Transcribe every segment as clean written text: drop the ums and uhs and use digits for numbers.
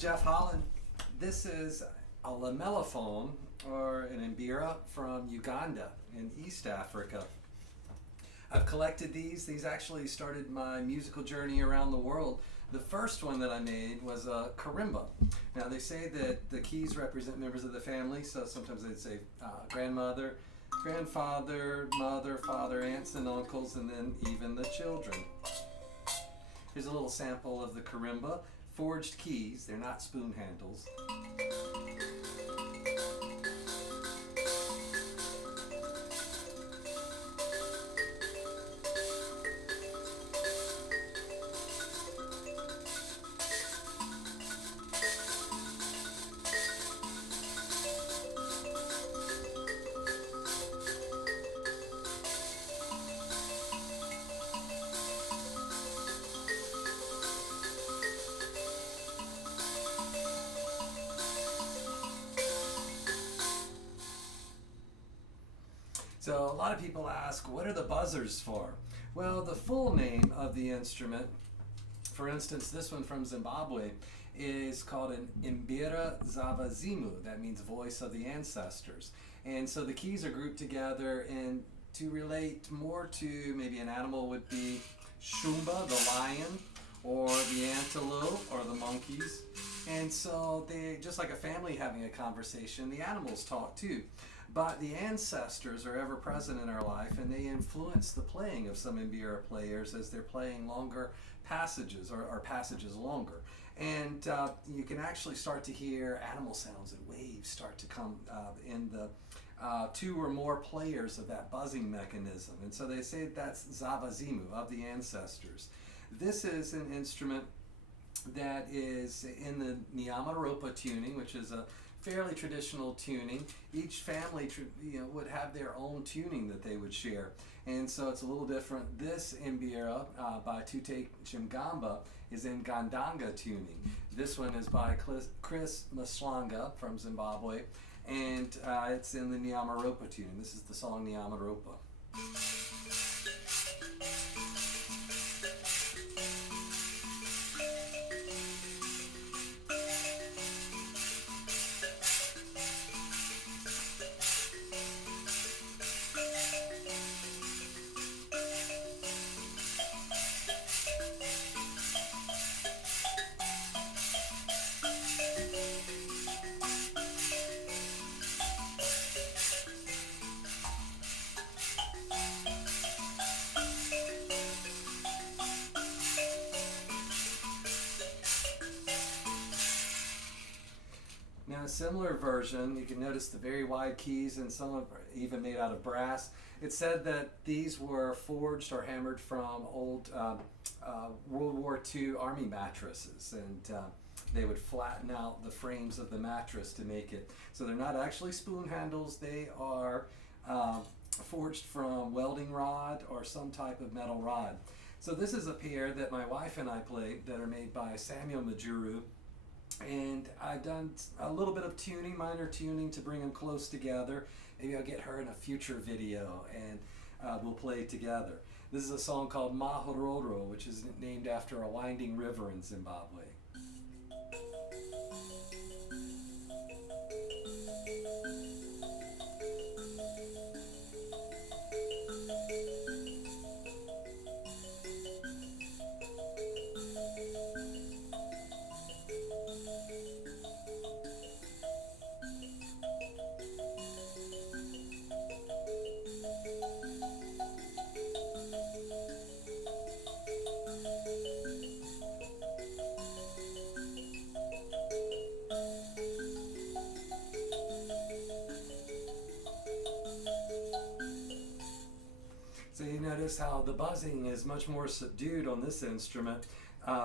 Jeff Holland. This is a lamellophone, or an Mbira, from Uganda in East Africa. I've collected these. These actually started my musical journey around the world. The first one that I made was a karimba. Now they say that the keys represent members of the family, so sometimes they'd say grandmother, grandfather, mother, father, aunts and uncles, and then even the children. Here's a little sample of the karimba. Forged keys, they're not spoon handles. So a lot of people ask, what are the buzzers for? Well, the full name of the instrument, for instance, this one from Zimbabwe, is called an Mbira dzevadzimu. That means voice of the ancestors. And so the keys are grouped together, and to relate more to maybe an animal would be shumba, the lion, or the antelope, or the monkeys. And so they, just like a family having a conversation, the animals talk too. But the ancestors are ever present in our life, and they influence the playing of some Mbira players as they're playing longer passages, or passages longer. And you can actually start to hear animal sounds and waves start to come in the two or more players of that buzzing mechanism. And so they say that's dzevadzimu, of the ancestors. This is an instrument that is in the Iamellophones tuning, which is a fairly traditional tuning. Each family would have their own tuning that they would share, and so it's a little different. This Mbira by Tute Chimgamba is in Gandanga tuning. This one is by Chris Maslanga from Zimbabwe, and it's in the Iamellophones tuning. This is the song Iamellophones. Now, a similar version, you can notice the very wide keys, and some are even made out of brass. It's said that these were forged or hammered from old World War II Army mattresses, and they would flatten out the frames of the mattress to make it. So they're not actually spoon handles, they are forged from welding rod or some type of metal rod. So this is a pair that my wife and I played that are made by Samuel Majuru. And I've done a little bit of tuning, minor tuning, to bring them close together. Maybe I'll get her in a future video and we'll play together. This is a song called Mahororo, which is named after a winding river in Zimbabwe. So you notice how the buzzing is much more subdued on this instrument.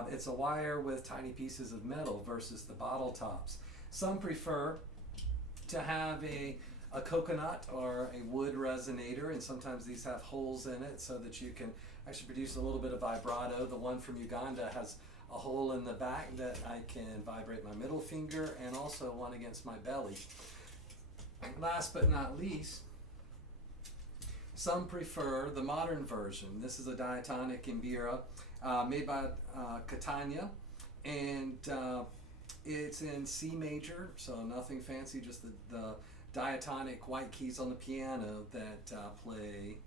It's a wire with tiny pieces of metal versus the bottle tops. Some prefer to have a coconut or a wood resonator, and sometimes these have holes in it so that you can actually produce a little bit of vibrato. The one from Uganda has a hole in the back that I can vibrate my middle finger, and also one against my belly. Last but not least, some prefer the modern version. This is a diatonic Mbira made by Catania, and It's in C major, so nothing fancy, just the diatonic white keys on the piano that play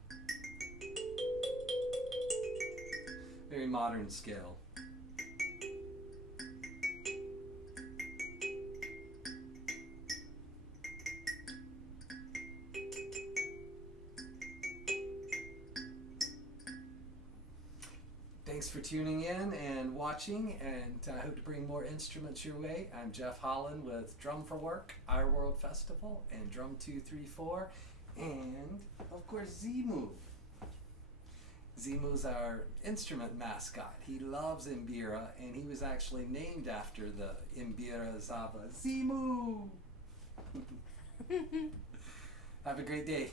very modern scale. Thanks for tuning in and watching, and I hope to bring more instruments your way. I'm Jeff Holland with Drum for Work, Our World Festival, and Drum 234, and of course Zimu. Zimu's our instrument mascot. He loves Mbira, and he was actually named after the Mbira Zava. Zimu! Have a great day.